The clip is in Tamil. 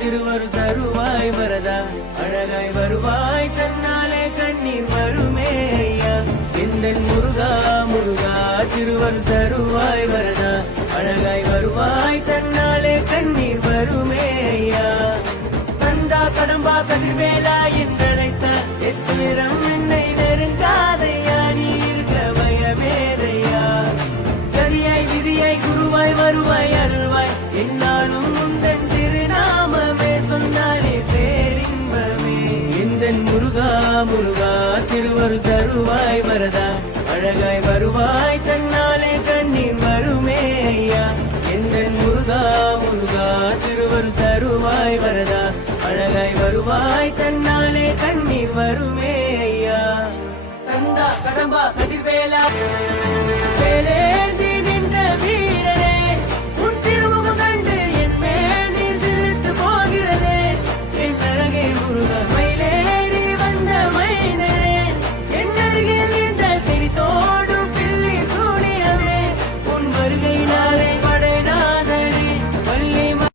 திருவரு தருவாய் வரதா அழகாய் வருவாய் தன்னாலே கண்ணீர் வருமே ஐயா எந்தன் முருகா முருகா திருவரு தருவாய் வரதா அழகாய் வருவாய் தன்னாலே கண்ணீர் வருமே ஐயா கந்தா கடம்பா கதிர்வேலா என்றழைத்த எத்திரம் என்னை நெருங்காதையா நீ இருக்க பயமேதையா கதியாய் விதியாய் குருவாய் வருவாய் அருள்வாய் என்னாலும் முந்தன் திருநாமமே சொன்னாலே பேரின்பமே எந்தன் முருகா முருகா திருவரு தருவாய் வரதா அழகாய் வருவாய் தன்னாலே கண்ணீர் வருமே ஐயா எந்தன் முருகா முருகா திருவரு தருவாய் வரதா அழகாய் வருவாய் தன்னாலே கண்ணீர் வருமே ஐயா கந்தா கடம்பா கதிர்வேலா வேலே